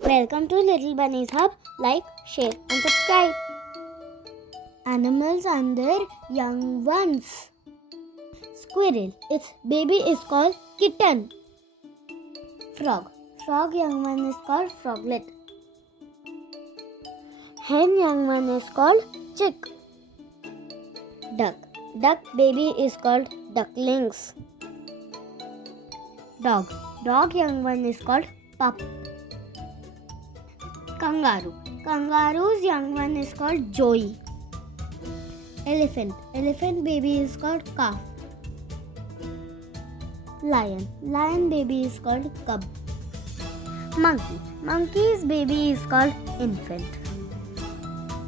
Welcome to Little Bunny's Hub. Like, share, and subscribe. Animals and their young ones. Squirrel. Its baby is called kitten. Frog. Frog young one is called froglet. Hen young one is called chick. Duck. Duck baby is called ducklings. Dog. Dog young one is called pup. Kangaroo. Kangaroo's young one is called joey. Elephant. Elephant baby is called calf. Lion. Lion baby is called cub. Monkey. Monkey's baby is called infant.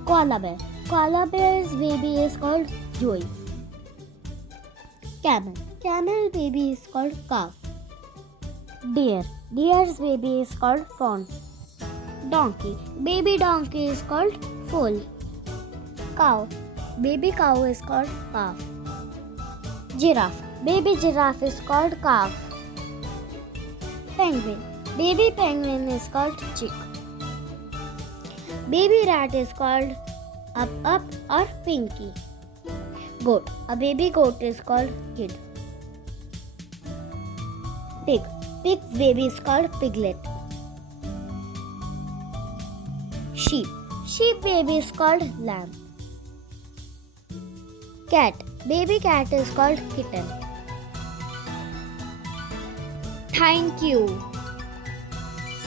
Koala bear. Koala bear's baby is called joey. Camel. Camel baby is called calf. Deer. Deer's baby is called fawn. Donkey. Baby donkey is called foal. Cow. Baby cow is called calf. Giraffe. Baby giraffe is called calf. Penguin. Baby penguin is called chick. Baby rat is called up or pinky. Goat. A baby goat is called kid. Pig. Pig's baby is called piglet. Sheep. Sheep baby is called lamb. Cat. Baby cat is called kitten. Thank you.